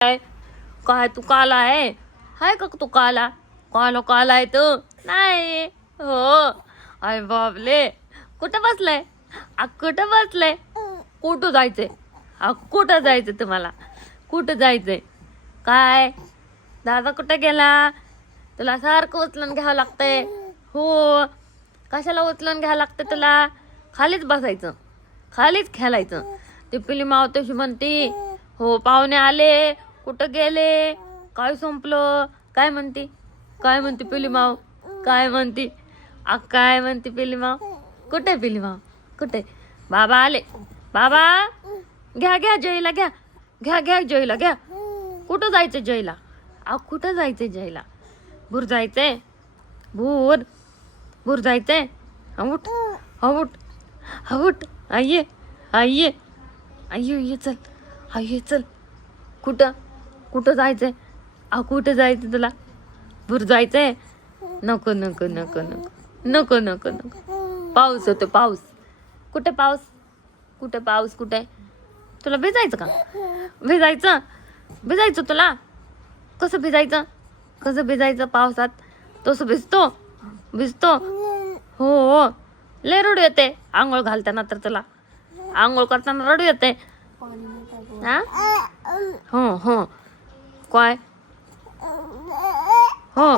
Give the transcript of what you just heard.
काय काय तू काला आहे? हाय का तू काला? काला काला आहे तू? नाही. हो. अरे बाबले, कुठं बसलाय? कुठं बसलाय? कुठं जायचंय? कुठं जायचं तुम्हाला? कुठं जायचंय? काय दादा कुठं गेला? तुला सारखं उचलून घ्यावं लागतंय. हो. कशाला उचलून घ्यावं लागतं तुला? खालीच बसायचं, खालीच खेळायचं. ती पिली माव तशी म्हणती. हो पाहुणे आले, कुठं गेले? काय संपलं? काय म्हणती? काय म्हणती पिली माव? काय म्हणती? काय म्हणती पिली माव? कुठे पिली माव? कुठे? बाबा आले. बाबा घ्या घ्या जयला घ्या. घ्या घ्या जयला घ्या. कुठं जायचं जयला? कुठं जायचंय जयला? भूर जायचंय? भूर भूर जायचंय? उठ उठ उठ. आये आये आये ये चल. आये चल. कुठं कुठं जायचंय? कुठं जायचं तुला? भूर जायचंय? नको नको नको नको नको नको नको. पाऊस होतो पाऊस. कुठे पाऊस? कुठे पाऊस कुठे? तुला भिजायचं का? भिजायचं? भिजायचं तुला? कसं भिजायचं? कसं भिजायचं पावसात? तसं भिजतो? भिजतो? हो. लय रडू येते आंघोळ घालताना तर तुला. आंघोळ करताना रडू येते. हा हो हो. काय हो